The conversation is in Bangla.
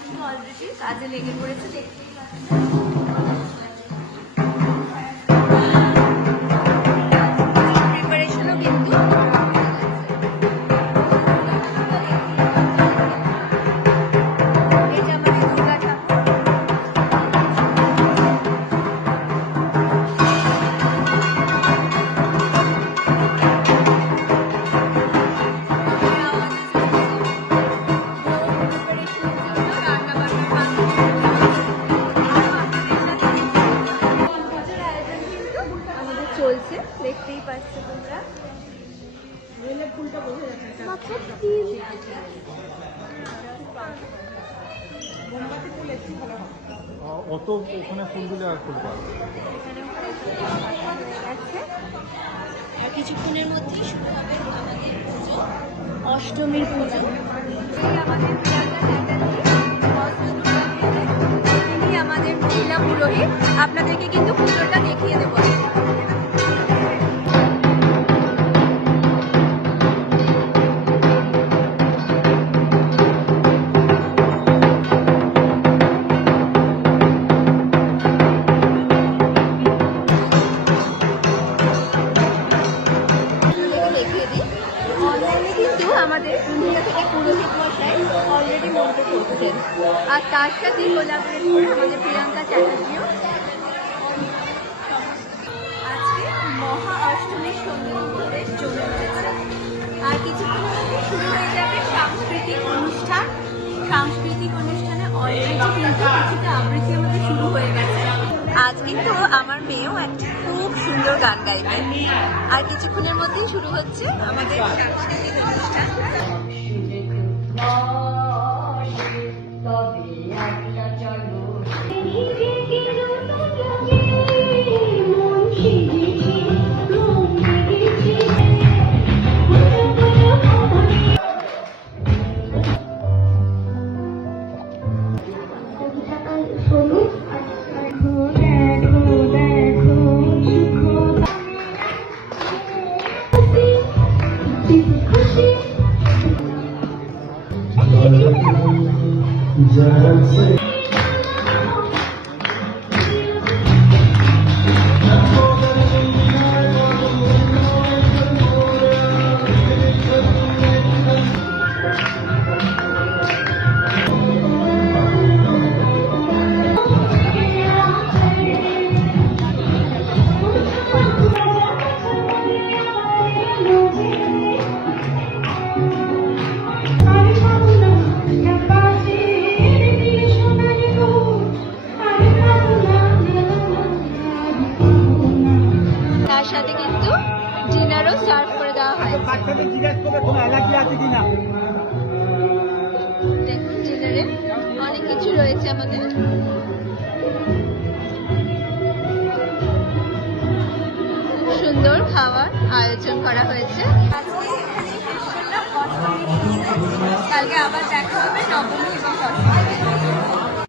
এখানে অলরেডি কাজে লেগে পড়েছে, দেখতেই প্রিপারেশনও কিন্তু চলছে, দেখতেই পাচ্ছ তোমরা। অত ওখানে ফুল দিলে আর ফুল পাবে। আর কিছুক্ষণের মধ্যেই শুরু হবে আমাদের পুজো, অষ্টমীর পুজো। আমাদের তিনি আমাদের মহিলা পুরোহিত, আপনাদেরকে কিন্তু পুজোটা দেখিয়ে দেবো। আমাদের ইন্ডিয়া থেকে পুরোহিত মশাই অলরেডি মন্ত্র করছেন, আর তার সাথে কোলাবরেট করে আমাদের প্রিয়াঙ্কা চ্যাটার্জিও। আজকে মহা অষ্টমীর সন্ধ্যা বেশ জমে উঠেছে, আর কিছুক্ষণের মধ্যে শুরু হয়ে যাবে সাংস্কৃতিক অনুষ্ঠান। সাংস্কৃতিক অনুষ্ঠানে অলরেডি কিন্তু কিছুটা আবৃত্তি আমাদের শুরু হয়ে গেছে। আজ কিন্তু আমার মেয়েও একটা খুব সুন্দর গান গাইবে, আর কিছুক্ষণের মধ্যেই শুরু হচ্ছে আমাদের সাংস্কৃতিক অনুষ্ঠান। সাথে কিন্তু ডিনারও সার্ভ করে দেওয়া হয়। দেখুন ডিনারে অনেক কিছু রয়েছে আমাদের। সুন্দর খাবার আয়োজন করা হয়েছে। কালকে আবার দেখা হবে নবমী এবং দশমী।